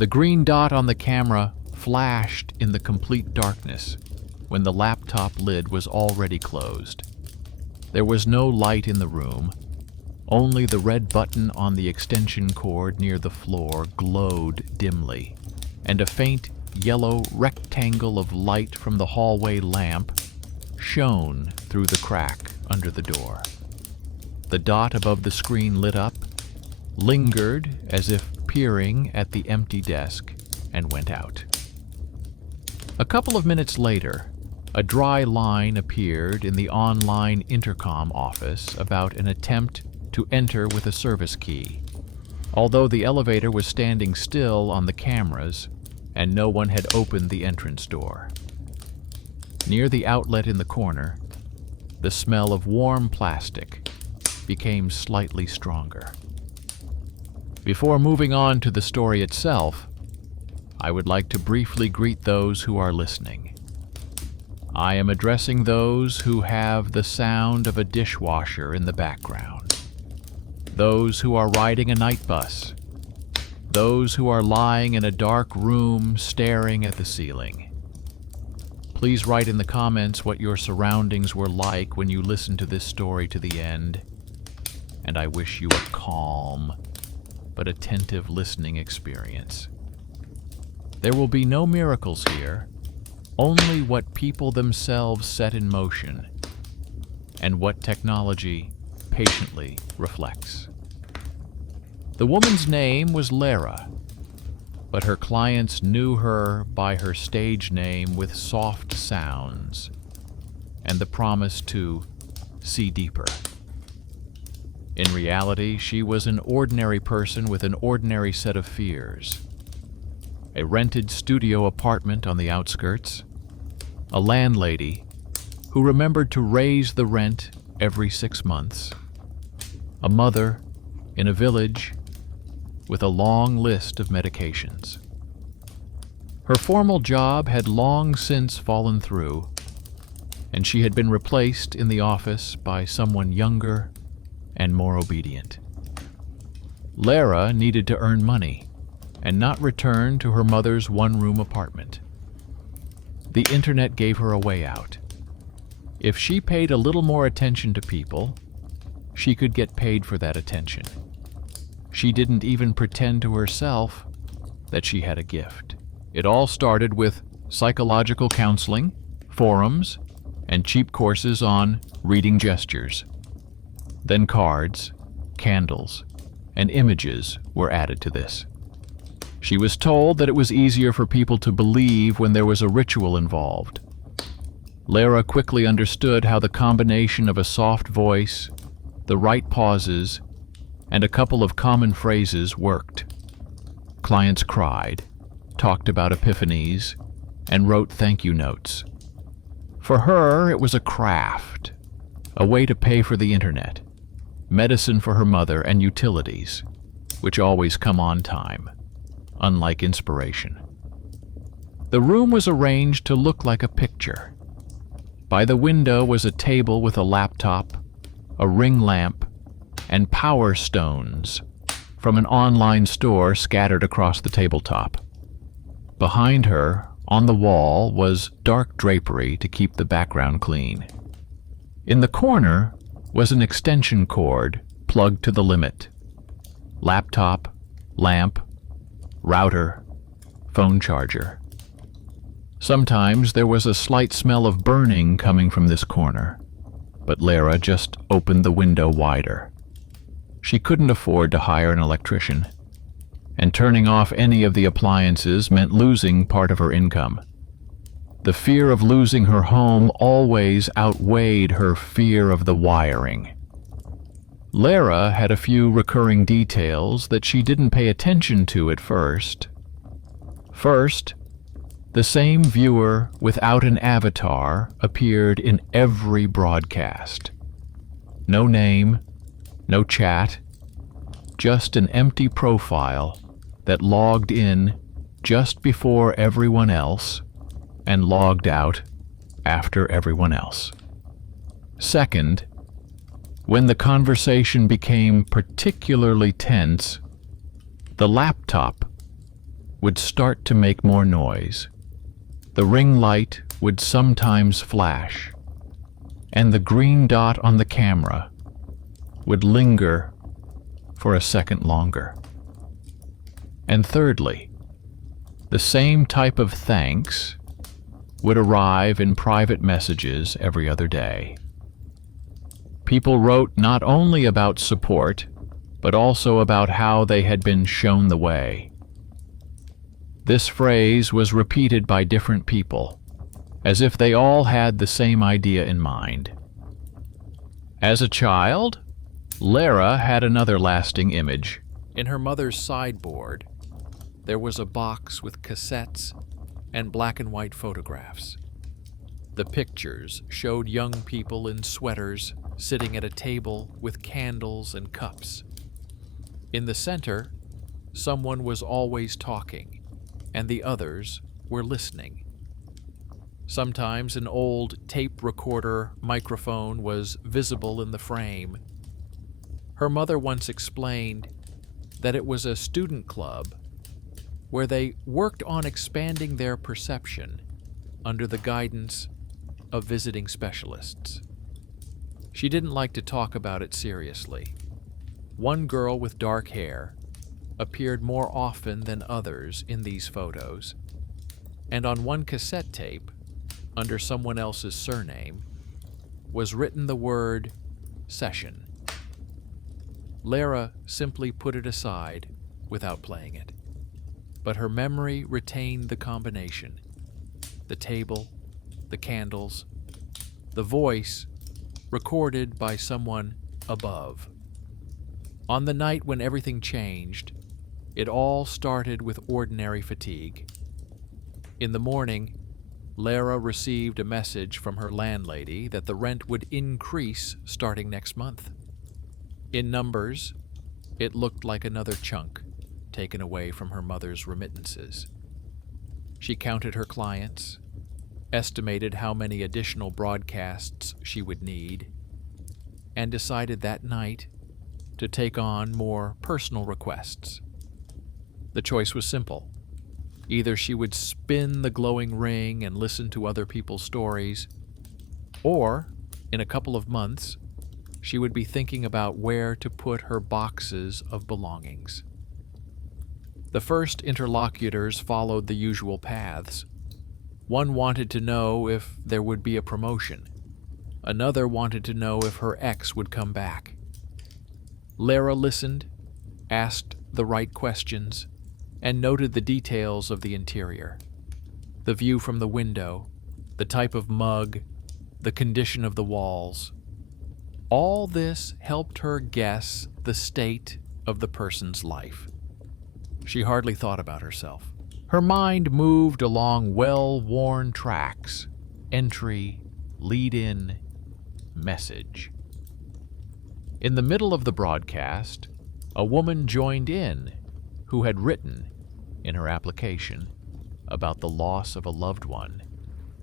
The green dot on the camera flashed in the complete darkness when the laptop lid was already closed. There was no light in the room. Only the red button on the extension cord near the floor glowed dimly, and a faint yellow rectangle of light from the hallway lamp shone through the crack under the door. The dot above the screen lit up, lingered as if peering at the empty desk, and went out. A couple of minutes later, a dry line appeared in the online intercom office about an attempt to enter with a service key, although the elevator was standing still on the cameras and no one had opened the entrance door. Near the outlet in the corner, the smell of warm plastic became slightly stronger. Before moving on to the story itself, I would like to briefly greet those who are listening. I am addressing those who have the sound of a dishwasher in the background, those who are riding a night bus, those who are lying in a dark room staring at the ceiling. Please write in the comments what your surroundings were like when you listened to this story to the end, and I wish you a calm but attentive listening experience. There will be no miracles here, only what people themselves set in motion and what technology patiently reflects. The woman's name was Lara, but her clients knew her by her stage name with soft sounds and the promise to see deeper. In reality, she was an ordinary person with an ordinary set of fears. A rented studio apartment on the outskirts, a landlady who remembered to raise the rent every 6 months, a mother in a village with a long list of medications. Her formal job had long since fallen through, and she had been replaced in the office by someone younger and more obedient. Lara needed to earn money and not return to her mother's one-room apartment. The internet gave her a way out. If she paid a little more attention to people, she could get paid for that attention. She didn't even pretend to herself that she had a gift. It all started with psychological counseling, forums, and cheap courses on reading gestures. Then cards, candles, and images were added to this. She was told that it was easier for people to believe when there was a ritual involved. Lara quickly understood how the combination of a soft voice, the right pauses, and a couple of common phrases worked. Clients cried, talked about epiphanies, and wrote thank you notes. For her, it was a craft, a way to pay for the internet, medicine for her mother, and utilities, which always come on time, unlike inspiration. The room was arranged to look like a picture. By the window was a table with a laptop, a ring lamp, and power stones from an online store scattered across the tabletop. Behind her, on the wall, was dark drapery to keep the background clean. In the corner was an extension cord plugged to the limit. Laptop, lamp, router, phone charger. Sometimes there was a slight smell of burning coming from this corner, but Lara just opened the window wider. She couldn't afford to hire an electrician, and turning off any of the appliances meant losing part of her income. The fear of losing her home always outweighed her fear of the wiring. Lara had a few recurring details that she didn't pay attention to at first. First, the same viewer without an avatar appeared in every broadcast. No name, no chat, just an empty profile that logged in just before everyone else and logged out after everyone else. Second, when the conversation became particularly tense, the laptop would start to make more noise. The ring light would sometimes flash, and the green dot on the camera would linger for a second longer. And thirdly, the same type of thanks would arrive in private messages every other day. People wrote not only about support, but also about how they had been shown the way. This phrase was repeated by different people, as if they all had the same idea in mind. As a child, Lara had another lasting image. In her mother's sideboard, there was a box with cassettes and black and white photographs. The pictures showed young people in sweaters sitting at a table with candles and cups. In the center, someone was always talking, and the others were listening. Sometimes an old tape recorder microphone was visible in the frame. Her mother once explained that it was a student club where they worked on expanding their perception under the guidance of visiting specialists. She didn't like to talk about it seriously. One girl with dark hair appeared more often than others in these photos, and on one cassette tape, under someone else's surname, was written the word session. Lara simply put it aside without playing it, but her memory retained the combination: the table, the candles, the voice recorded by someone above. On the night when everything changed, it all started with ordinary fatigue. In the morning, Lara received a message from her landlady that the rent would increase starting next month. In numbers, it looked like another chunk taken away from her mother's remittances. She counted her clients, estimated how many additional broadcasts she would need, and decided that night to take on more personal requests. The choice was simple. Either she would spin the glowing ring and listen to other people's stories, or, in a couple of months, she would be thinking about where to put her boxes of belongings. The first interlocutors followed the usual paths. One wanted to know if there would be a promotion. Another wanted to know if her ex would come back. Lara listened, asked the right questions, and noted the details of the interior: the view from the window, the type of mug, the condition of the walls. All this helped her guess the state of the person's life. She hardly thought about herself. Her mind moved along well-worn tracks: entry, lead-in, message. In the middle of the broadcast, a woman joined in who had written in her application about the loss of a loved one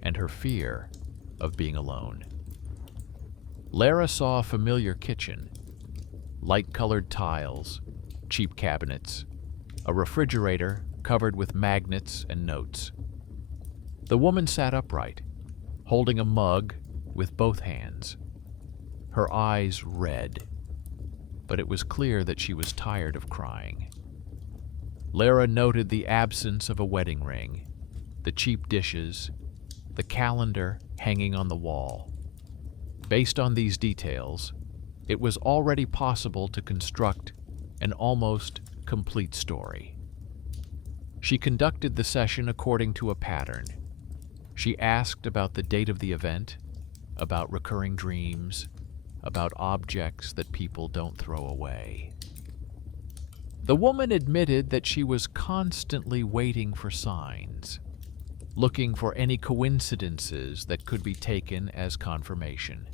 and her fear of being alone. Lara saw a familiar kitchen: light-colored tiles, cheap cabinets, a refrigerator covered with magnets and notes. The woman sat upright, holding a mug with both hands, her eyes red, but it was clear that she was tired of crying. Lara noted the absence of a wedding ring, the cheap dishes, the calendar hanging on the wall. Based on these details, it was already possible to construct an almost complete story. She conducted the session according to a pattern. She asked about the date of the event, about recurring dreams, about objects that people don't throw away. The woman admitted that she was constantly waiting for signs, looking for any coincidences that could be taken as confirmation.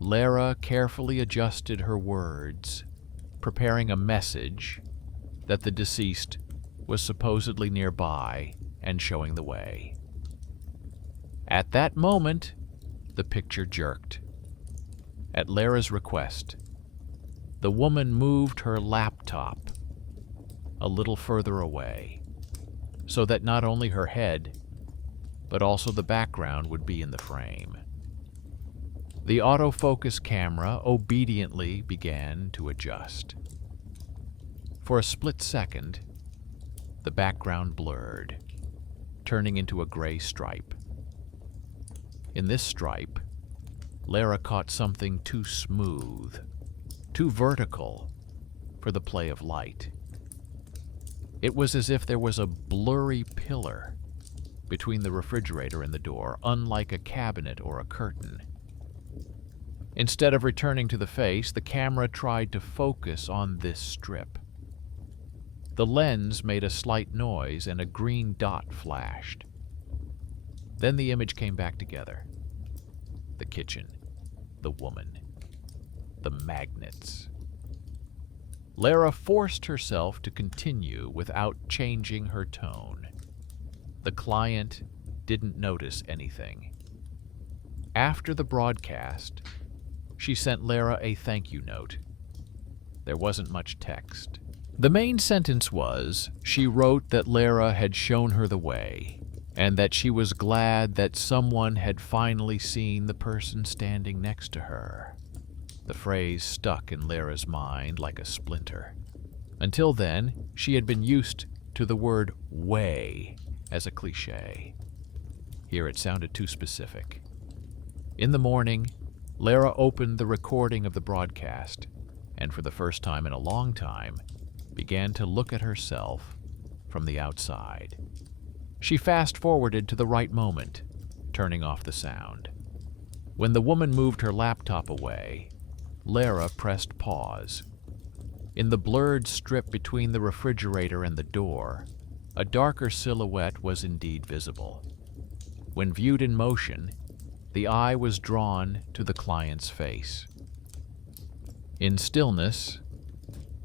Lara carefully adjusted her words, preparing a message that the deceased was supposedly nearby and showing the way. At that moment, the picture jerked. At Lara's request, the woman moved her laptop a little further away, so that not only her head, but also the background would be in the frame. The autofocus camera obediently began to adjust. For a split second, the background blurred, turning into a gray stripe. In this stripe, Lara caught something too smooth, too vertical for the play of light. It was as if there was a blurry pillar between the refrigerator and the door, unlike a cabinet or a curtain. Instead of returning to the face, the camera tried to focus on this strip. The lens made a slight noise and a green dot flashed. Then the image came back together. The kitchen, the woman, the magnets. Lara forced herself to continue without changing her tone. The client didn't notice anything. After the broadcast, she sent Lara a thank you note. There wasn't much text. The main sentence was, she wrote that Lara had shown her the way, and that she was glad that someone had finally seen the person standing next to her. The phrase stuck in Lara's mind like a splinter. Until then, she had been used to the word way as a cliché. Here it sounded too specific. In the morning, Lara opened the recording of the broadcast, and for the first time in a long time, began to look at herself from the outside. She fast-forwarded to the right moment, turning off the sound. When the woman moved her laptop away, Lara pressed pause. In the blurred strip between the refrigerator and the door, a darker silhouette was indeed visible. When viewed in motion, the eye was drawn to the client's face. In stillness,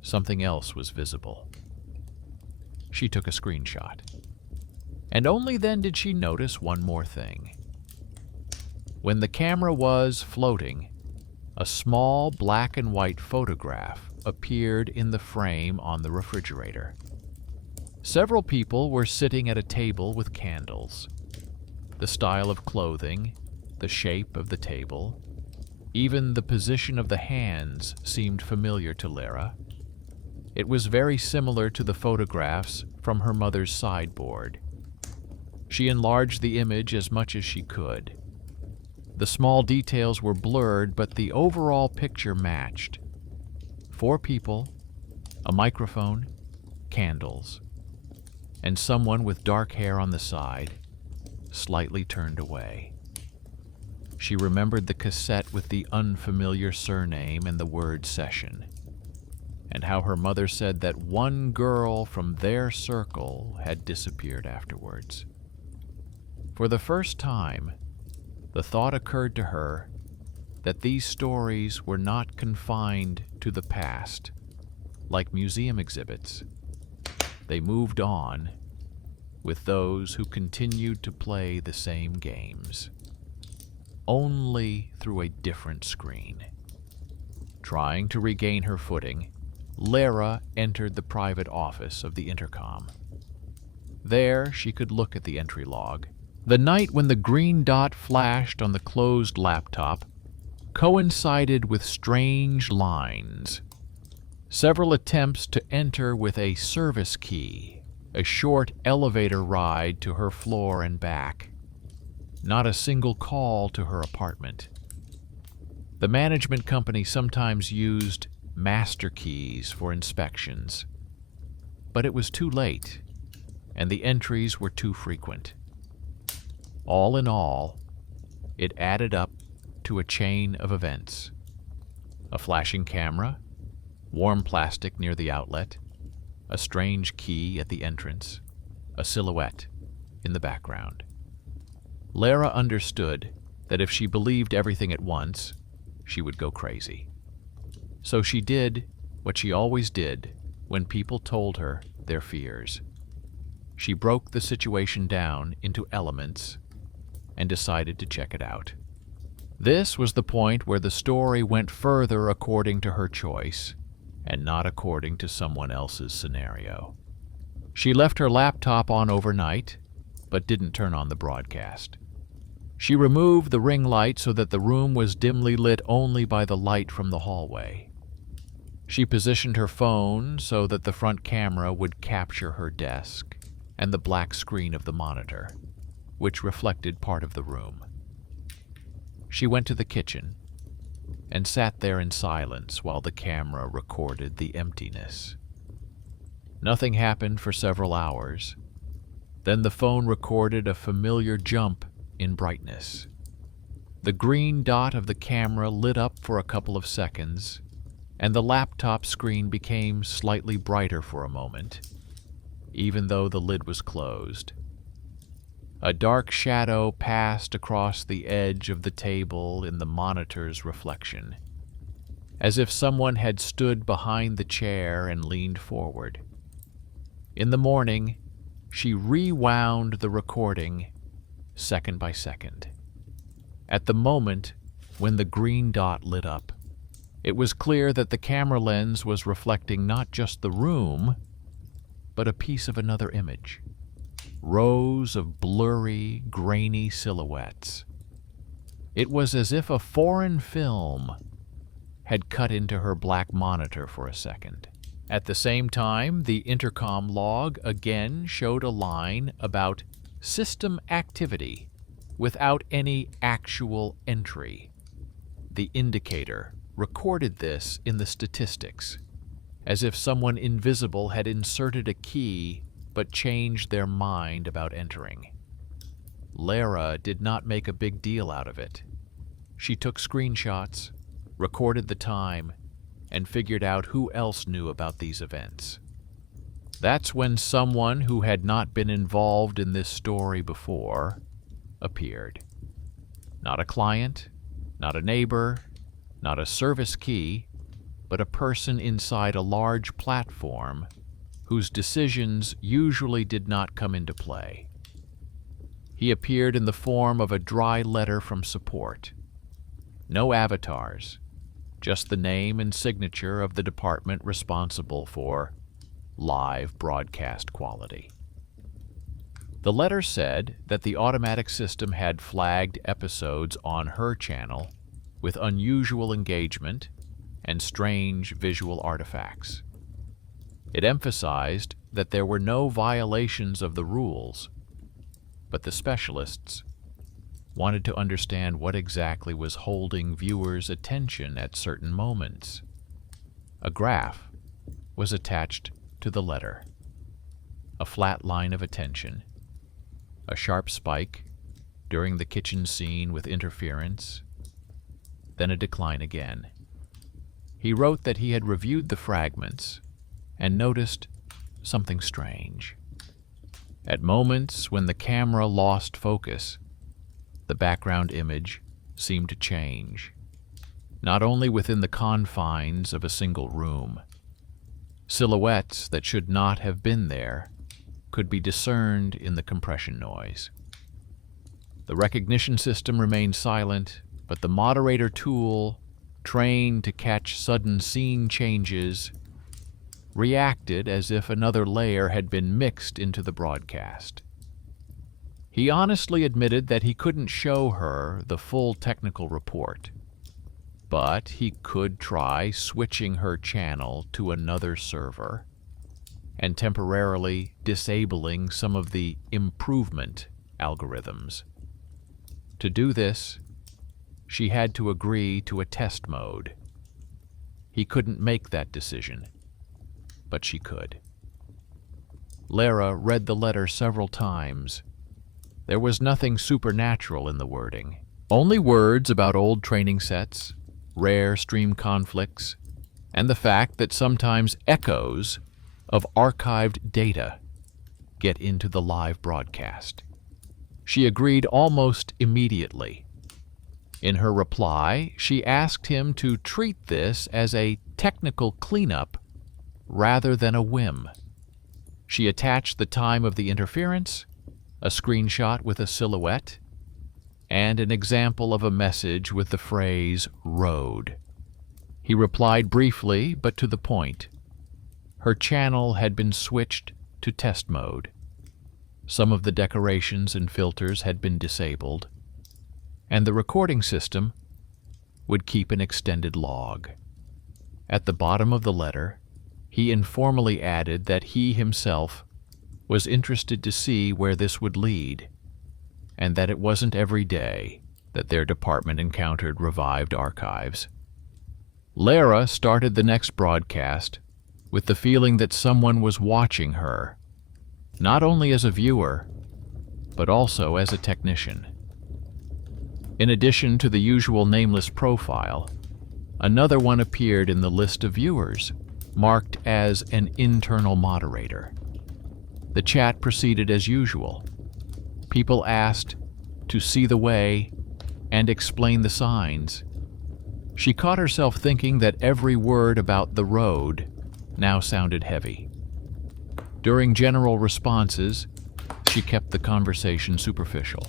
something else was visible. She took a screenshot. And only then did she notice one more thing. When the camera was floating, a small black and white photograph appeared in the frame on the refrigerator. Several people were sitting at a table with candles. The style of clothing, the shape of the table, even the position of the hands seemed familiar to Lara. It was very similar to the photographs from her mother's sideboard. She enlarged the image as much as she could. The small details were blurred, but the overall picture matched. 4 people, a microphone, candles, and someone with dark hair on the side, slightly turned away. She remembered the cassette with the unfamiliar surname and the word session, and how her mother said that one girl from their circle had disappeared afterwards. For the first time, the thought occurred to her that these stories were not confined to the past, like museum exhibits. They moved on with those who continued to play the same games, only through a different screen. Trying to regain her footing, Lara entered the private office of the intercom. There, she could look at the entry log. The night when the green dot flashed on the closed laptop coincided with strange lines. Several attempts to enter with a service key, a short elevator ride to her floor and back. Not a single call to her apartment. The management company sometimes used master keys for inspections, but it was too late, and the entries were too frequent. All in all, it added up to a chain of events. A flashing camera, warm plastic near the outlet, a strange key at the entrance, a silhouette in the background. Lara understood that if she believed everything at once, she would go crazy. So she did what she always did when people told her their fears. She broke the situation down into elements and decided to check it out. This was the point where the story went further according to her choice and not according to someone else's scenario. She left her laptop on overnight, but didn't turn on the broadcast. She removed the ring light so that the room was dimly lit only by the light from the hallway. She positioned her phone so that the front camera would capture her desk and the black screen of the monitor, which reflected part of the room. She went to the kitchen and sat there in silence while the camera recorded the emptiness. Nothing happened for several hours. Then the phone recorded a familiar jump in brightness. The green dot of the camera lit up for a couple of seconds, and the laptop screen became slightly brighter for a moment, even though the lid was closed. A dark shadow passed across the edge of the table in the monitor's reflection, as if someone had stood behind the chair and leaned forward. In the morning, she rewound the recording second by second. At the moment when the green dot lit up, it was clear that the camera lens was reflecting not just the room, but a piece of another image. Rows of blurry, grainy silhouettes. It was as if a foreign film had cut into her black monitor for a second. At the same time, the intercom log again showed a line about system activity without any actual entry. The indicator recorded this in the statistics, as if someone invisible had inserted a key but changed their mind about entering. Lara did not make a big deal out of it. She took screenshots, recorded the time, and figured out who else knew about these events. That's when someone who had not been involved in this story before appeared. Not a client, not a neighbor, not a service key, but a person inside a large platform whose decisions usually did not come into play. He appeared in the form of a dry letter from support. No avatars, just the name and signature of the department responsible for live broadcast quality. The letter said that the automatic system had flagged episodes on her channel with unusual engagement and strange visual artifacts. It emphasized that there were no violations of the rules, but the specialists wanted to understand what exactly was holding viewers' attention at certain moments. A graph was attached to the letter. A flat line of attention, a sharp spike during the kitchen scene with interference, then a decline again. He wrote that he had reviewed the fragments and noticed something strange. At moments when the camera lost focus, the background image seemed to change, not only within the confines of a single room. Silhouettes that should not have been there could be discerned in the compression noise. The recognition system remained silent, but the moderator tool, trained to catch sudden scene changes, reacted as if another layer had been mixed into the broadcast. He honestly admitted that he couldn't show her the full technical report, but he could try switching her channel to another server and temporarily disabling some of the improvement algorithms. To do this, she had to agree to a test mode. He couldn't make that decision, but she could. Lara read the letter several times. There was nothing supernatural in the wording, only words about old training sets, rare stream conflicts, and the fact that sometimes echoes of archived data get into the live broadcast. She agreed almost immediately. In her reply, she asked him to treat this as a technical cleanup rather than a whim. She attached the time of the interference, a screenshot with a silhouette, and an example of a message with the phrase "road." He replied briefly, but to the point. Her channel had been switched to test mode. Some of the decorations and filters had been disabled, and the recording system would keep an extended log. At the bottom of the letter, he informally added that he himself was interested to see where this would lead, and that it wasn't every day that their department encountered revived archives. Lara started the next broadcast with the feeling that someone was watching her, not only as a viewer, but also as a technician. In addition to the usual nameless profile, another one appeared in the list of viewers, marked as an internal moderator. The chat proceeded as usual. People asked to see the way and explain the signs. She caught herself thinking that every word about the road now sounded heavy. During general responses, she kept the conversation superficial,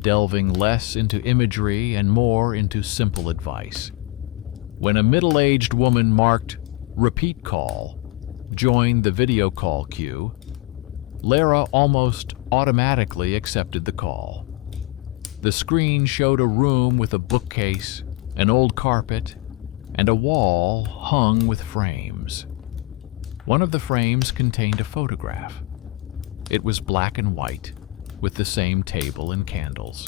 delving less into imagery and more into simple advice. When a middle-aged woman marked "repeat call" joined the video call queue, Lara almost automatically accepted the call. The screen showed a room with a bookcase, an old carpet, and a wall hung with frames. One of the frames contained a photograph. It was black and white, with the same table and candles.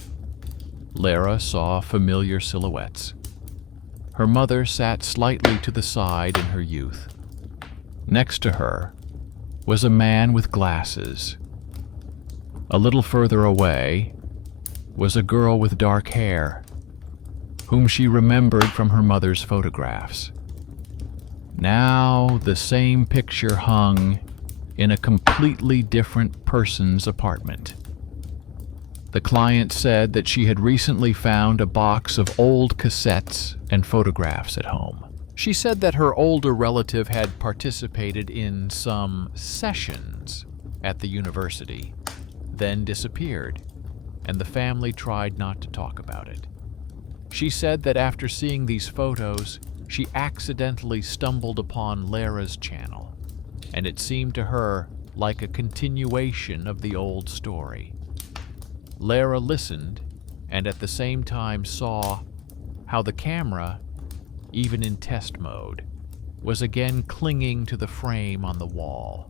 Lara saw familiar silhouettes. Her mother sat slightly to the side in her youth. Next to her was a man with glasses. A little further away was a girl with dark hair, whom she remembered from her mother's photographs. Now the same picture hung in a completely different person's apartment. The client said that she had recently found a box of old cassettes and photographs at home. She said that her older relative had participated in some sessions at the university, then disappeared, and the family tried not to talk about it. She said that after seeing these photos, she accidentally stumbled upon Lara's channel, and it seemed to her like a continuation of the old story. Lara listened and at the same time saw how the camera, even in test mode, was again clinging to the frame on the wall.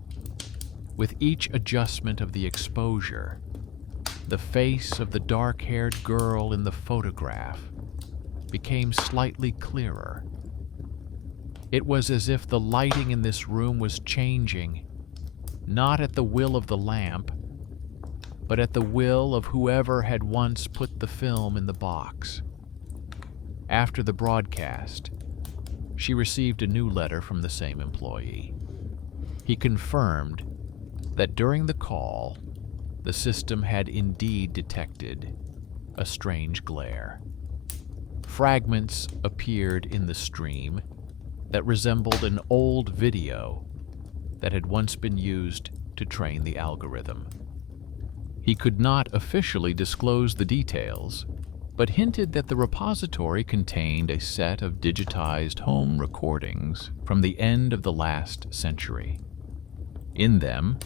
With each adjustment of the exposure, the face of the dark-haired girl in the photograph became slightly clearer. It was as if the lighting in this room was changing, not at the will of the lamp, but at the will of whoever had once put the film in the box. After the broadcast, she received a new letter from the same employee. He confirmed that during the call, the system had indeed detected a strange glare. Fragments appeared in the stream that resembled an old video that had once been used to train the algorithm. He could not officially disclose the details, but hinted that the repository contained a set of digitized home recordings from the end of the last century. In them,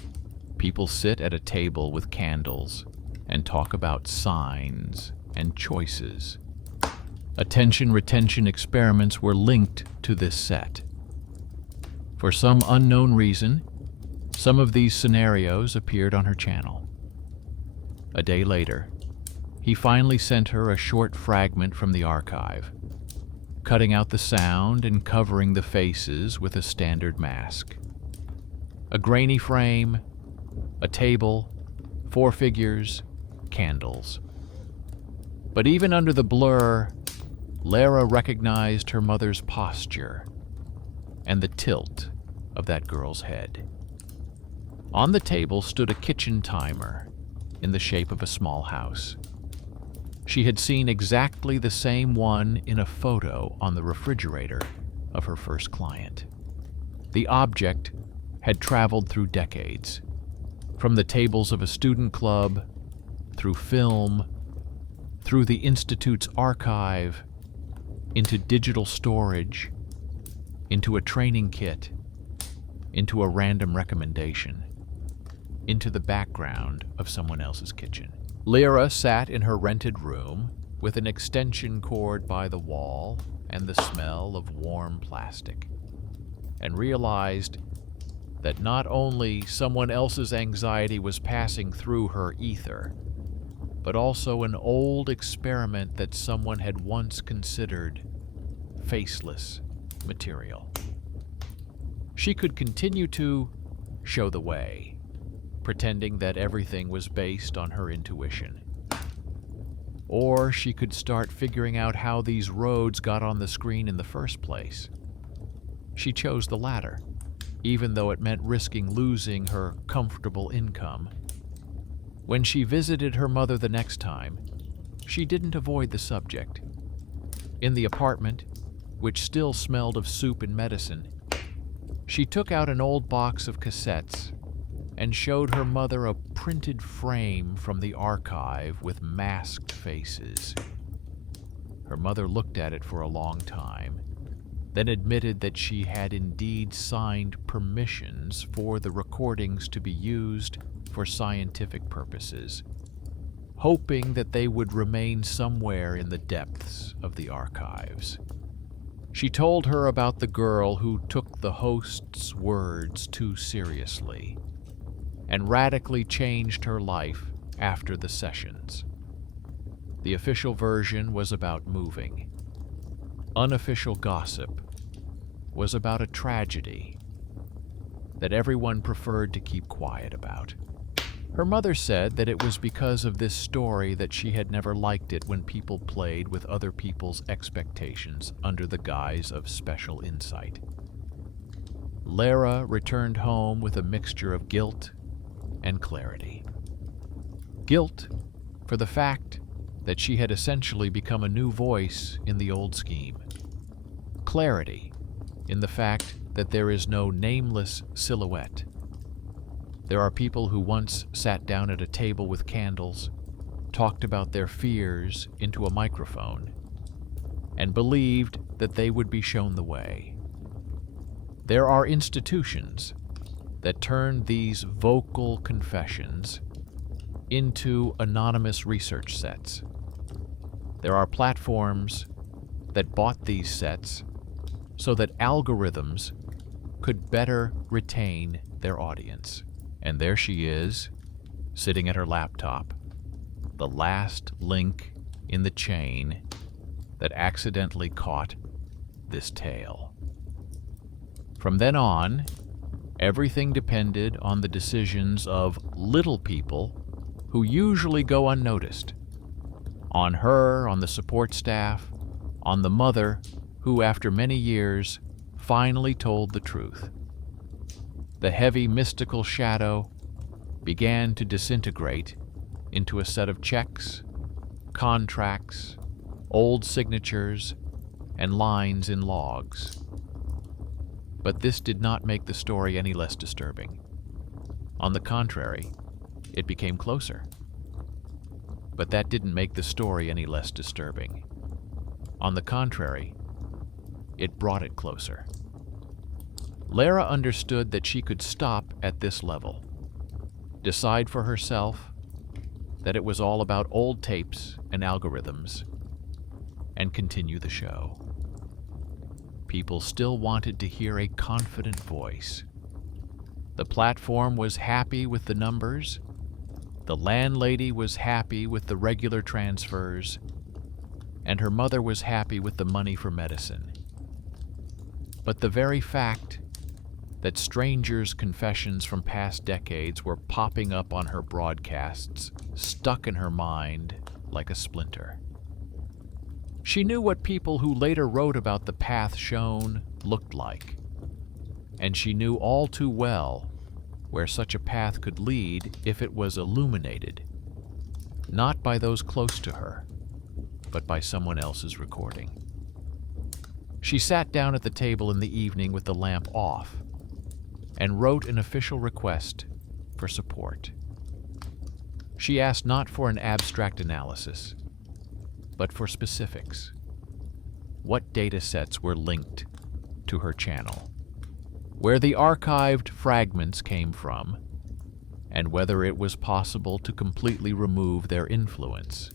people sit at a table with candles and talk about signs and choices. Attention-retention experiments were linked to this set. For some unknown reason, some of these scenarios appeared on her channel. A day later, he finally sent her a short fragment from the archive, cutting out the sound and covering the faces with a standard mask. A grainy frame, a table, 4 figures, candles. But even under the blur, Lara recognized her mother's posture and the tilt of that girl's head. On the table stood a kitchen timer in the shape of a small house. She had seen exactly the same one in a photo on the refrigerator of her first client. The object had traveled through decades, from the tables of a student club, through film, through the Institute's archive, into digital storage, into a training kit, into a random recommendation. into the background of someone else's kitchen. Lyra sat in her rented room with an extension cord by the wall and the smell of warm plastic, and realized that not only someone else's anxiety was passing through her ether, but also an old experiment that someone had once considered faceless material. She could continue to show the way, pretending that everything was based on her intuition. Or she could start figuring out how these roads got on the screen in the first place. She chose the latter, even though it meant risking losing her comfortable income. When she visited her mother the next time, she didn't avoid the subject. In the apartment, which still smelled of soup and medicine, she took out an old box of cassettes and showed her mother a printed frame from the archive with masked faces. Her mother looked at it for a long time, then admitted that she had indeed signed permissions for the recordings to be used for scientific purposes, hoping that they would remain somewhere in the depths of the archives. She told her about the girl who took the host's words too seriously and radically changed her life after the sessions. The official version was about moving. Unofficial gossip was about a tragedy that everyone preferred to keep quiet about. Her mother said that it was because of this story that she had never liked it when people played with other people's expectations under the guise of special insight. Lara returned home with a mixture of guilt and clarity. Guilt for the fact that she had essentially become a new voice in the old scheme. Clarity in the fact that there is no nameless silhouette. There are people who once sat down at a table with candles, talked about their fears into a microphone, and believed that they would be shown the way. There are institutions that turn these vocal confessions into anonymous research sets. There are platforms that bought these sets so that algorithms could better retain their audience. And there she is, sitting at her laptop, the last link in the chain that accidentally caught this tale. From then on, everything depended on the decisions of little people who usually go unnoticed. On her, on the support staff, on the mother who, after many years, finally told the truth. The heavy mystical shadow began to disintegrate into a set of checks, contracts, old signatures, and lines in logs. But this did not make the story any less disturbing. On the contrary, it became closer. But that didn't make the story any less disturbing. On the contrary, it brought it closer. Lara understood that she could stop at this level, decide for herself that it was all about old tapes and algorithms, and continue the show. People still wanted to hear a confident voice. The platform was happy with the numbers. The landlady was happy with the regular transfers, and her mother was happy with the money for medicine. But the very fact that strangers' confessions from past decades were popping up on her broadcasts stuck in her mind like a splinter. She knew what people who later wrote about the path shown looked like, and she knew all too well where such a path could lead if it was illuminated, not by those close to her, but by someone else's recording. She sat down at the table in the evening with the lamp off and wrote an official request for support. She asked not for an abstract analysis, but for specifics. What data sets were linked to her channel, where the archived fragments came from, and whether it was possible to completely remove their influence.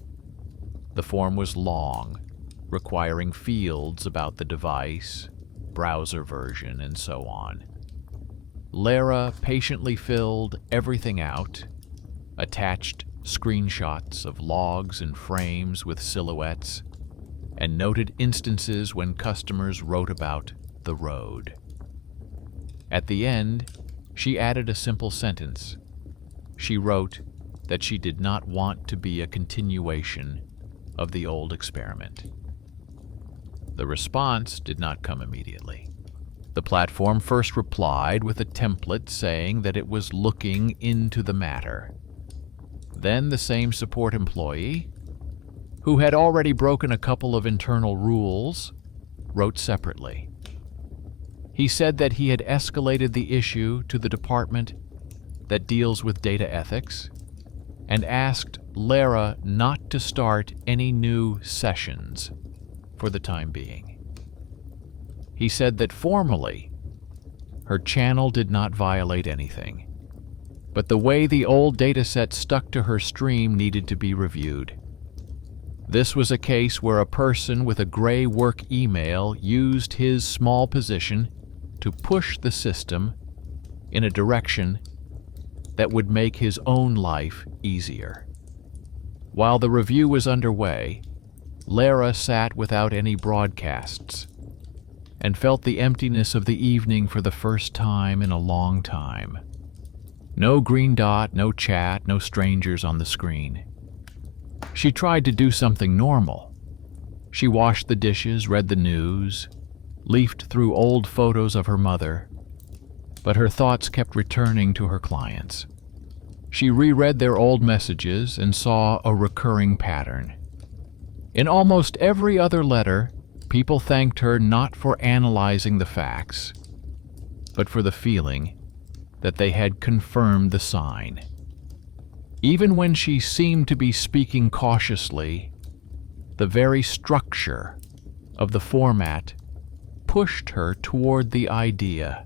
The form was long, requiring fields about the device, browser version, and so on. Lara patiently filled everything out, attached screenshots of logs and frames with silhouettes, and noted instances when customers wrote about the road. At the end, she added a simple sentence. She wrote that she did not want to be a continuation of the old experiment. The response did not come immediately. The platform first replied with a template saying that it was looking into the matter. Then the same support employee, who had already broken a couple of internal rules, wrote separately. He said that he had escalated the issue to the department that deals with data ethics and asked Lara not to start any new sessions for the time being. He said that formally, her channel did not violate anything, but the way the old dataset stuck to her stream needed to be reviewed. This was a case where a person with a gray work email used his small position to push the system in a direction that would make his own life easier. While the review was underway, Lara sat without any broadcasts and felt the emptiness of the evening for the first time in a long time. No green dot, no chat, no strangers on the screen. She tried to do something normal. She washed the dishes, read the news, leafed through old photos of her mother, but her thoughts kept returning to her clients. She reread their old messages and saw a recurring pattern. In almost every other letter, people thanked her not for analyzing the facts, but for the feeling that they had confirmed the sign. Even when she seemed to be speaking cautiously, the very structure of the format pushed her toward the idea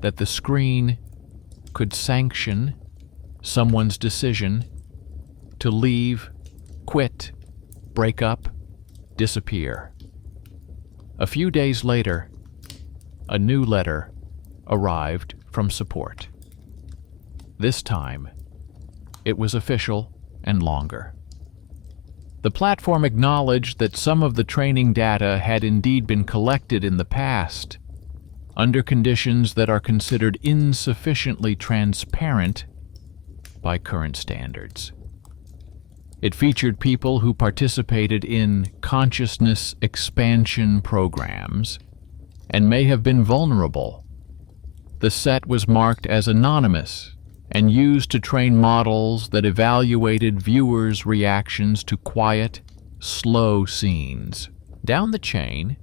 that the screen could sanction someone's decision to leave, quit, break up, disappear. A few days later, a new letter arrived from support. This time, it was official and longer. The platform acknowledged that some of the training data had indeed been collected in the past, under conditions that are considered insufficiently transparent by current standards. It featured people who participated in consciousness expansion programs and may have been vulnerable. The set was marked as anonymous and used to train models that evaluated viewers' reactions to quiet, slow scenes. Down the chain,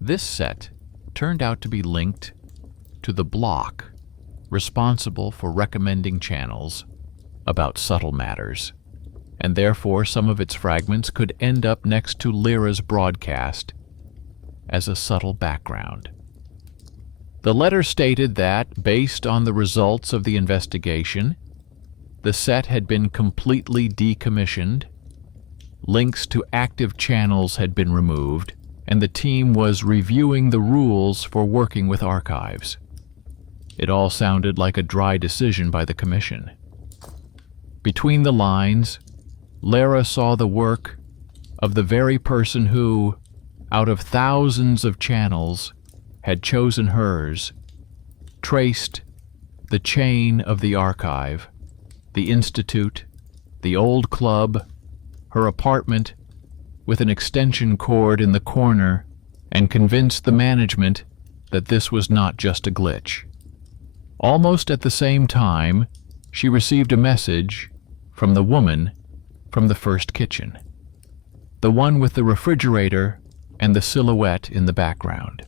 this set turned out to be linked to the block responsible for recommending channels about subtle matters, and therefore some of its fragments could end up next to Lara's broadcast as a subtle background. The letter stated that, based on the results of the investigation, the set had been completely decommissioned, links to active channels had been removed, and the team was reviewing the rules for working with archives. It all sounded like a dry decision by the commission. Between the lines, Lara saw the work of the very person who, out of thousands of channels, had chosen hers, traced the chain of the archive, the institute, the old club, her apartment, with an extension cord in the corner, and convinced the management that this was not just a glitch. Almost at the same time, she received a message from the woman from the first kitchen, the one with the refrigerator and the silhouette in the background.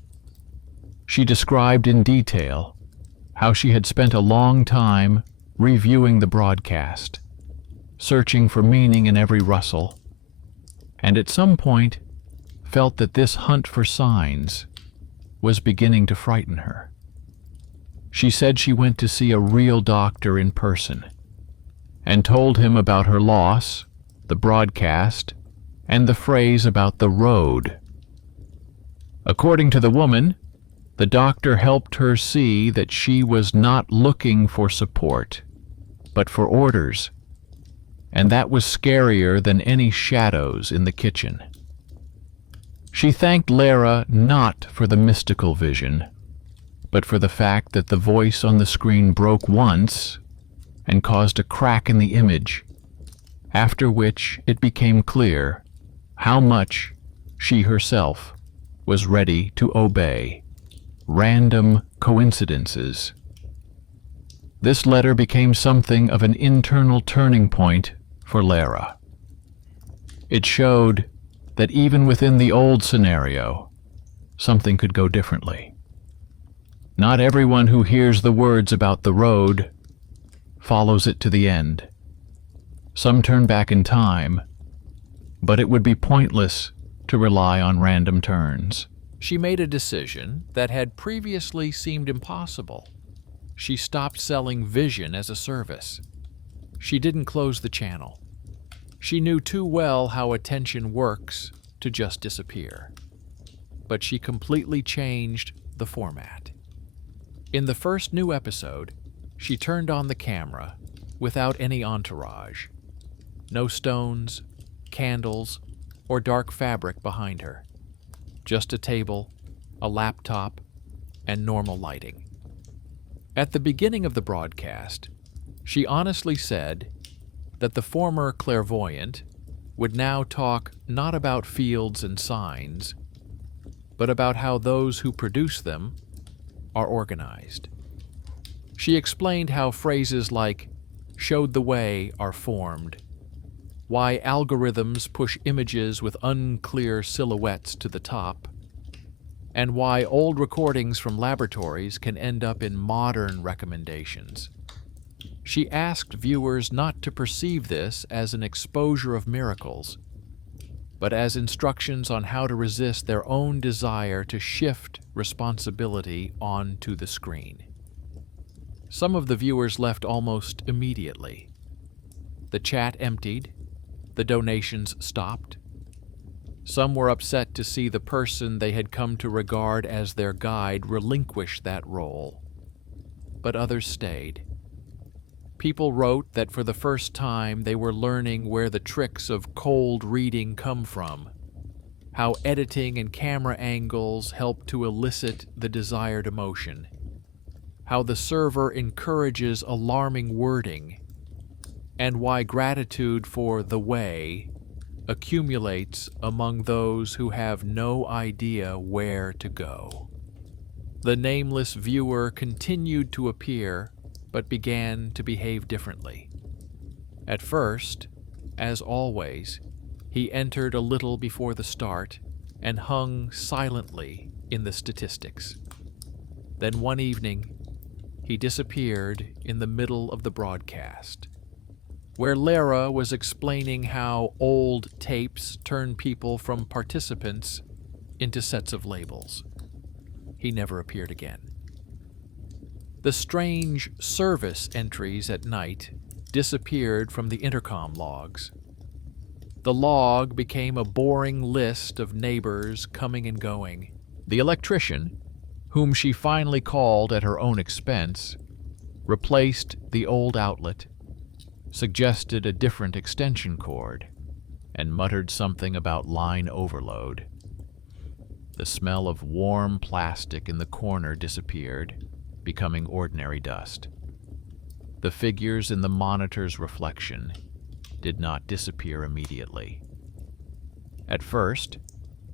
She described in detail how she had spent a long time reviewing the broadcast, searching for meaning in every rustle, and at some point felt that this hunt for signs was beginning to frighten her. She said she went to see a real doctor in person, and told him about her loss, the broadcast, and the phrase about the road. According to the woman, the doctor helped her see that she was not looking for support, but for orders, and that was scarier than any shadows in the kitchen. She thanked Lara not for the mystical vision, but for the fact that the voice on the screen broke once and caused a crack in the image, after which it became clear how much she herself was ready to obey random coincidences. This letter became something of an internal turning point for Lara. It showed that even within the old scenario, something could go differently. Not everyone who hears the words about the road follows it to the end. Some turn back in time, but it would be pointless to rely on random turns. She made a decision that had previously seemed impossible. She stopped selling vision as a service. She didn't close the channel. She knew too well how attention works to just disappear. But she completely changed the format. In the first new episode, she turned on the camera without any entourage. No stones, candles, or dark fabric behind her. Just a table, a laptop, and normal lighting. At the beginning of the broadcast, she honestly said that the former clairvoyant would now talk not about fields and signs, but about how those who produce them are organized. She explained how phrases like "showed the way" are formed, why algorithms push images with unclear silhouettes to the top, and why old recordings from laboratories can end up in modern recommendations. She asked viewers not to perceive this as an exposure of miracles, but as instructions on how to resist their own desire to shift responsibility onto the screen. Some of the viewers left almost immediately. The chat emptied, the donations stopped. Some were upset to see the person they had come to regard as their guide relinquish that role, but others stayed. People wrote that for the first time they were learning where the tricks of cold reading come from, how editing and camera angles help to elicit the desired emotion, how the server encourages alarming wording, and why gratitude for the way accumulates among those who have no idea where to go. The nameless viewer continued to appear, but began to behave differently. At first, as always, he entered a little before the start and hung silently in the statistics. Then one evening, he disappeared in the middle of the broadcast, where Lara was explaining how old tapes turn people from participants into sets of labels. He never appeared again. The strange service entries at night disappeared from the intercom logs. The log became a boring list of neighbors coming and going. The electrician, whom she finally called at her own expense, replaced the old outlet, suggested a different extension cord, and muttered something about line overload. The smell of warm plastic in the corner disappeared, becoming ordinary dust. The figures in the monitor's reflection did not disappear immediately. At first,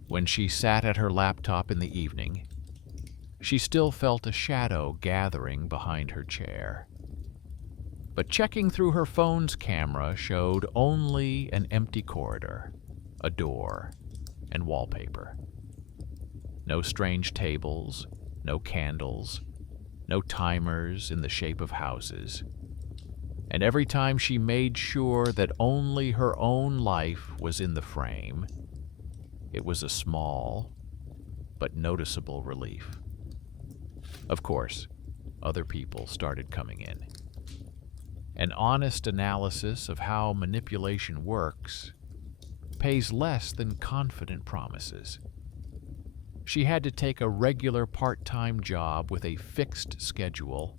when she sat at her laptop in the evening, she still felt a shadow gathering behind her chair. But checking through her phone's camera showed only an empty corridor, a door, and wallpaper. No strange tables, no candles, no timers in the shape of houses. And every time she made sure that only her own life was in the frame, it was a small but noticeable relief. Of course, other people started coming in. An honest analysis of how manipulation works pays less than confident promises. She had to take a regular part-time job with a fixed schedule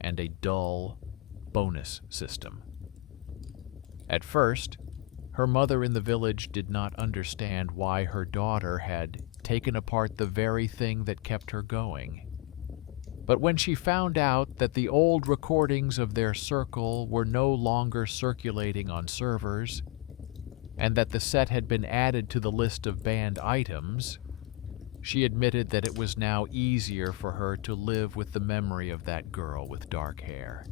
and a dull bonus system. At first, her mother in the village did not understand why her daughter had taken apart the very thing that kept her going. But when she found out that the old recordings of their circle were no longer circulating on servers, and that the set had been added to the list of banned items, she admitted that it was now easier for her to live with the memory of that girl with dark hair.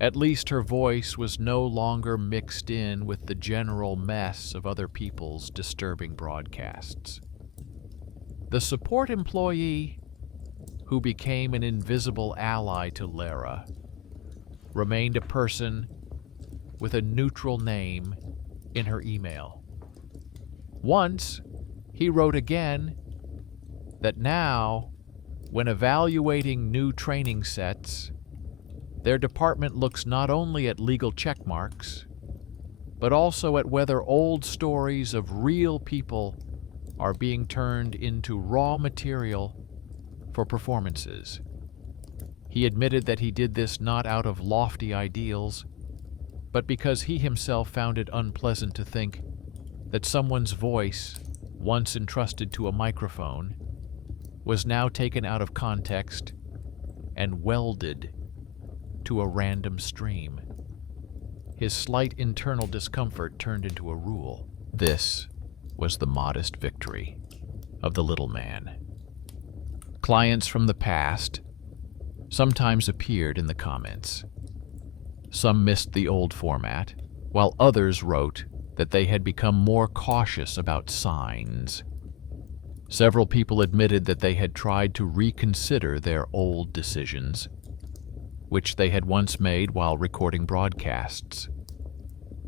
At least her voice was no longer mixed in with the general mess of other people's disturbing broadcasts. The support employee, who became an invisible ally to Lara, remained a person with a neutral name in her email. Once, he wrote again that now, when evaluating new training sets, their department looks not only at legal checkmarks, but also at whether old stories of real people are being turned into raw material for performances. He admitted that he did this not out of lofty ideals, but because he himself found it unpleasant to think that someone's voice, once entrusted to a microphone, was now taken out of context and welded to a random stream. His slight internal discomfort turned into a rule. This was the modest victory of the little man. Clients from the past sometimes appeared in the comments. Some missed the old format, while others wrote that they had become more cautious about signs. Several people admitted that they had tried to reconsider their old decisions, which they had once made while recording broadcasts,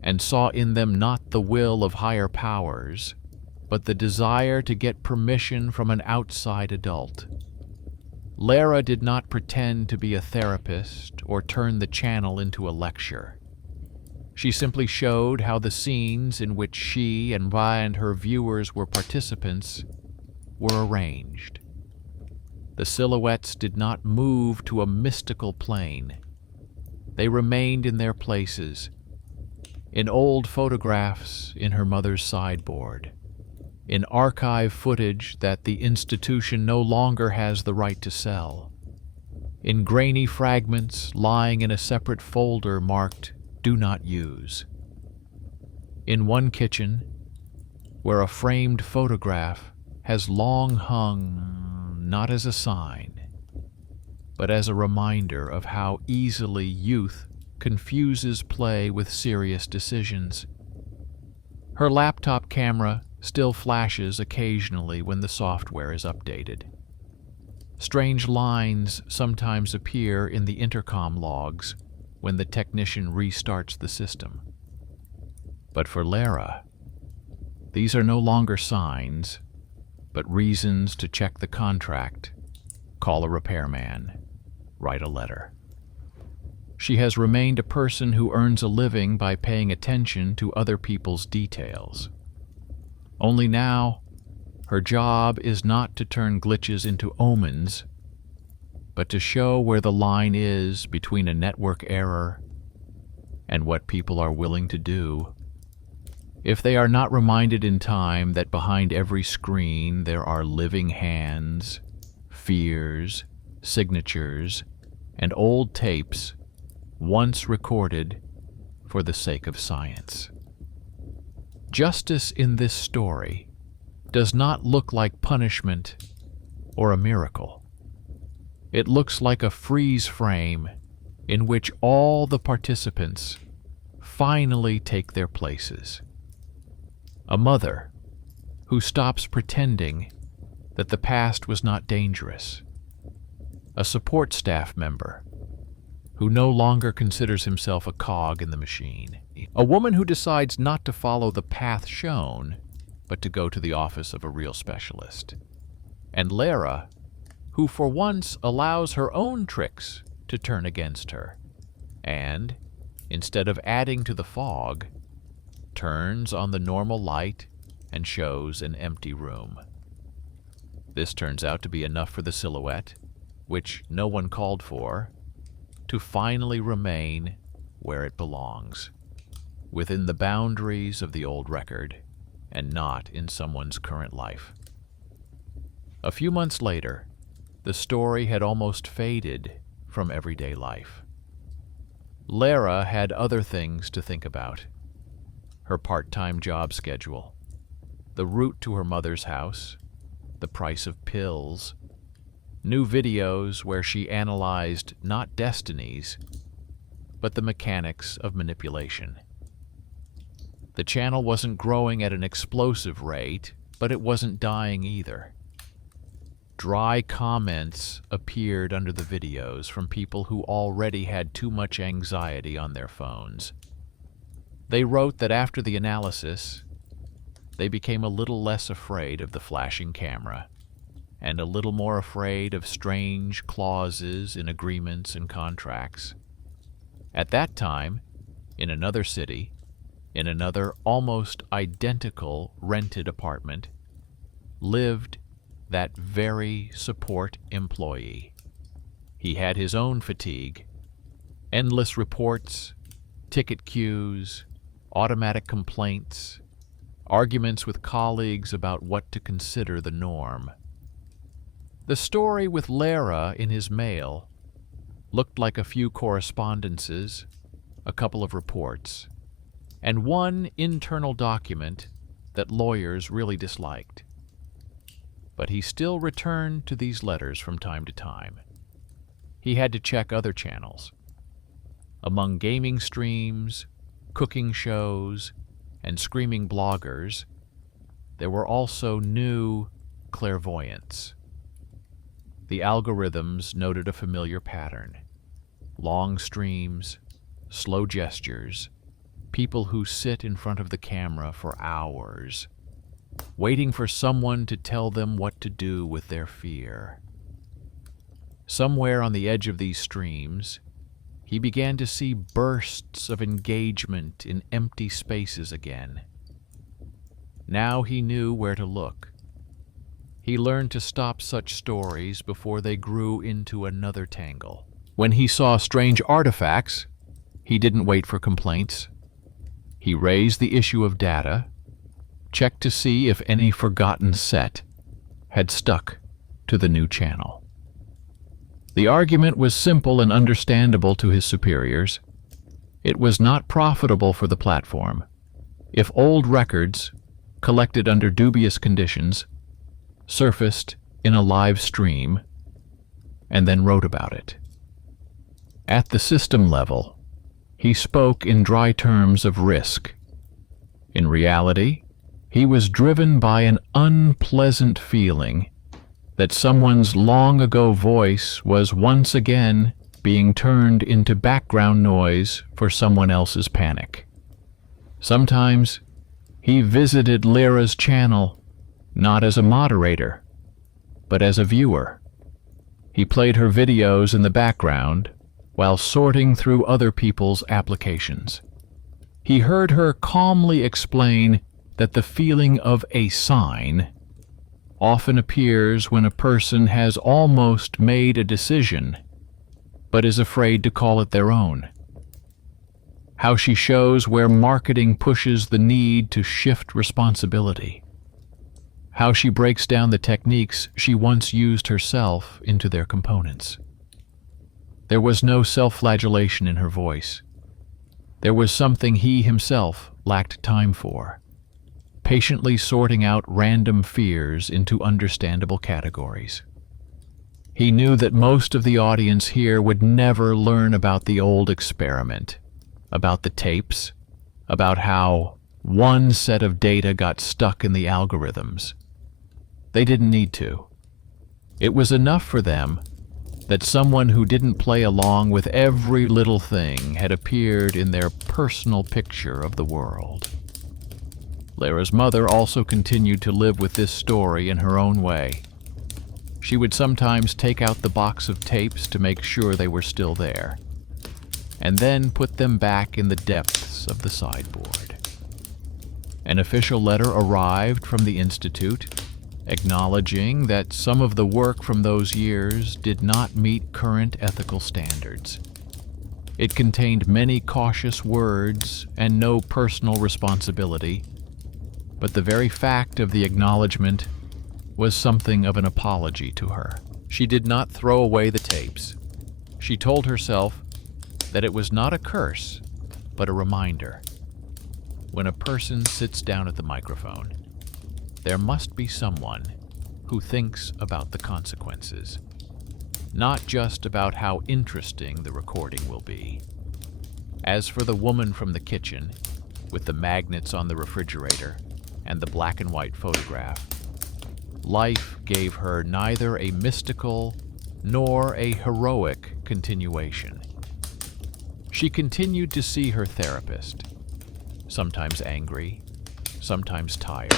and saw in them not the will of higher powers, but the desire to get permission from an outside adult. Lara did not pretend to be a therapist or turn the channel into a lecture. She simply showed how the scenes in which she and her viewers were participants were arranged. The silhouettes did not move to a mystical plane. They remained in their places, in old photographs in her mother's sideboard, in archive footage that the institution no longer has the right to sell, in grainy fragments lying in a separate folder marked "Do Not Use." In one kitchen, where a framed photograph has long hung not as a sign, but as a reminder of how easily youth confuses play with serious decisions. Her laptop camera still flashes occasionally when the software is updated. Strange lines sometimes appear in the intercom logs when the technician restarts the system. But for Lara, these are no longer signs, but reasons to check the contract, call a repairman, write a letter. She has remained a person who earns a living by paying attention to other people's details. Only now, her job is not to turn glitches into omens, but to show where the line is between a network error and what people are willing to do. If they are not reminded in time that behind every screen there are living hands, fears, signatures, and old tapes once recorded for the sake of science. Justice in this story does not look like punishment or a miracle. It looks like a freeze frame in which all the participants finally take their places. A mother who stops pretending that the past was not dangerous. A support staff member who no longer considers himself a cog in the machine. A woman who decides not to follow the path shown, but to go to the office of a real specialist. And Lara, who for once allows her own tricks to turn against her. and, instead of adding to the fog, turns on the normal light and shows an empty room. This turns out to be enough for the silhouette, which no one called for, to finally remain where it belongs, within the boundaries of the old record, and not in someone's current life. A few months later, the story had almost faded from everyday life. Lara had other things to think about: her part-time job schedule, the route to her mother's house, the price of pills, new videos where she analyzed not destinies, but the mechanics of manipulation. The channel wasn't growing at an explosive rate, but it wasn't dying either. Dry comments appeared under the videos from people who already had too much anxiety on their phones. They wrote that after the analysis, they became a little less afraid of the flashing camera, and a little more afraid of strange clauses in agreements and contracts. At that time, in another city, in another almost identical rented apartment, lived that very support employee. He had his own fatigue, endless reports, ticket queues, automatic complaints, arguments with colleagues about what to consider the norm. The story with Lara in his mail looked like a few correspondences, a couple of reports, and one internal document that lawyers really disliked. But he still returned to these letters from time to time. He had to check other channels. Among gaming streams, cooking shows, and screaming bloggers, there were also new clairvoyants. The algorithms noted a familiar pattern: long streams, slow gestures, people who sit in front of the camera for hours, waiting for someone to tell them what to do with their fear. Somewhere on the edge of these streams, he began to see bursts of engagement in empty spaces again. Now he knew where to look. He learned to stop such stories before they grew into another tangle. When he saw strange artifacts, he didn't wait for complaints. He raised the issue of data, checked to see if any forgotten set had stuck to the new channel. The argument was simple and understandable to his superiors. It was not profitable for the platform if old records, collected under dubious conditions, surfaced in a live stream and then wrote about it. At the system level, he spoke in dry terms of risk. In reality, he was driven by an unpleasant feeling that someone's long-ago voice was once again being turned into background noise for someone else's panic. Sometimes he visited Lara's channel not as a moderator, but as a viewer. He played her videos in the background while sorting through other people's applications. He heard her calmly explain that the feeling of a sign often appears when a person has almost made a decision, but is afraid to call it their own. How she shows where marketing pushes the need to shift responsibility. How she breaks down the techniques she once used herself into their components. There was no self-flagellation in her voice. There was something he himself lacked time for, patiently sorting out random fears into understandable categories. He knew that most of the audience here would never learn about the old experiment, about the tapes, about how one set of data got stuck in the algorithms. They didn't need to. It was enough for them that someone who didn't play along with every little thing had appeared in their personal picture of the world. Lara's mother also continued to live with this story in her own way. She would sometimes take out the box of tapes to make sure they were still there. and then put them back in the depths of the sideboard. An official letter arrived from the Institute, acknowledging that some of the work from those years did not meet current ethical standards. It contained many cautious words and no personal responsibility, but the very fact of the acknowledgement was something of an apology to her. She did not throw away the tapes. She told herself that it was not a curse, but a reminder. When a person sits down at the microphone, there must be someone who thinks about the consequences, not just about how interesting the recording will be. As for the woman from the kitchen, with the magnets on the refrigerator and the black and white photograph, life gave her neither a mystical nor a heroic continuation. She continued to see her therapist, sometimes angry, sometimes tired,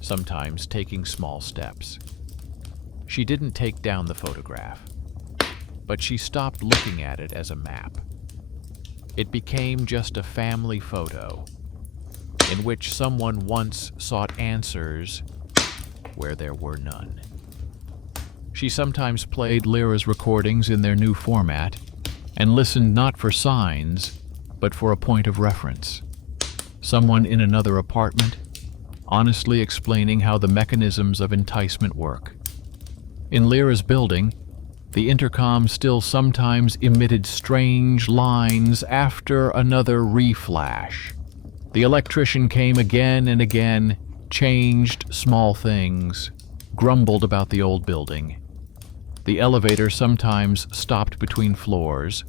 sometimes taking small steps. She didn't take down the photograph, but she stopped looking at it as a map. It became just a family photo in which someone once sought answers where there were none. She sometimes played Lyra's recordings in their new format and listened not for signs, but for a point of reference. Someone in another apartment, honestly explaining how the mechanisms of enticement work. In Lyra's building, the intercom still sometimes emitted strange lines after another reflash. The electrician came again and again, changed small things, grumbled about the old building. The elevator sometimes stopped between floors,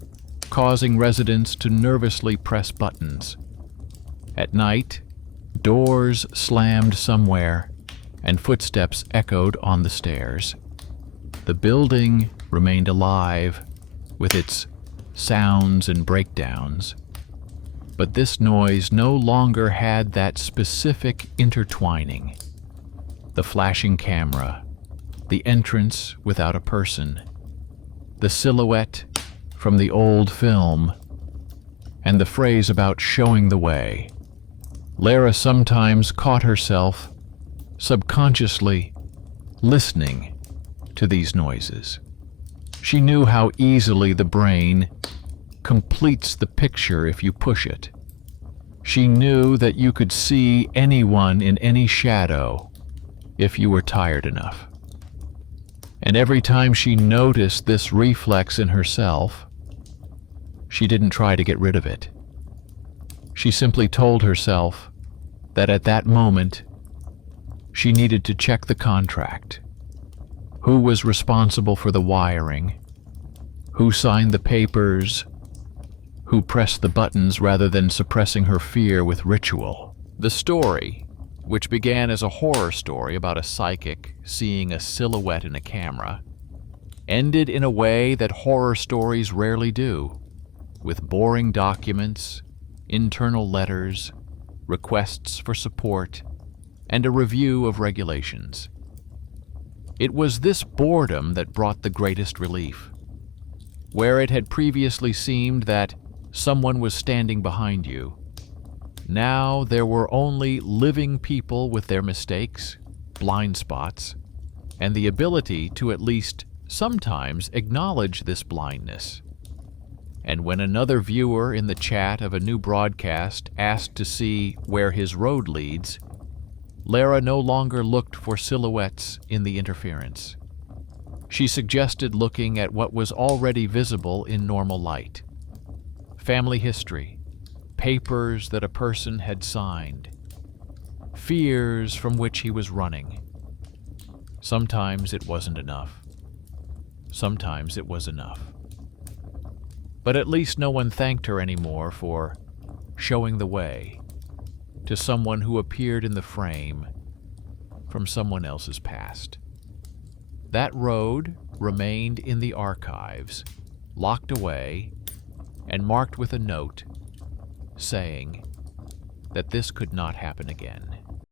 causing residents to nervously press buttons. At night, doors slammed somewhere, and footsteps echoed on the stairs. The building remained alive, with its sounds and breakdowns, but this noise no longer had that specific intertwining. The flashing camera, the entrance without a person, the silhouette from the old film, and the phrase about showing the way. Lyra sometimes caught herself subconsciously listening to these noises. She knew how easily the brain completes the picture if you push it. She knew that you could see anyone in any shadow if you were tired enough. And every time she noticed this reflex in herself, she didn't try to get rid of it. She simply told herself that at that moment, she needed to check the contract. Who was responsible for the wiring? Who signed the papers? Who pressed the buttons rather than suppressing her fear with ritual? The story, which began as a horror story about a psychic seeing a silhouette in a camera, ended in a way that horror stories rarely do, with boring documents, internal letters, requests for support, and a review of regulations. It was this boredom that brought the greatest relief. Where it had previously seemed that someone was standing behind you, now there were only living people with their mistakes, blind spots, and the ability to at least sometimes acknowledge this blindness. And when another viewer in the chat of a new broadcast asked to see where his road leads, Lyra no longer looked for silhouettes in the interference. She suggested looking at what was already visible in normal light. Family history, papers that a person had signed, fears from which he was running. Sometimes it wasn't enough. Sometimes it was enough. But at least no one thanked her anymore for showing the way to someone who appeared in the frame from someone else's past. That road remained in the archives, locked away, and marked with a note saying that this could not happen again.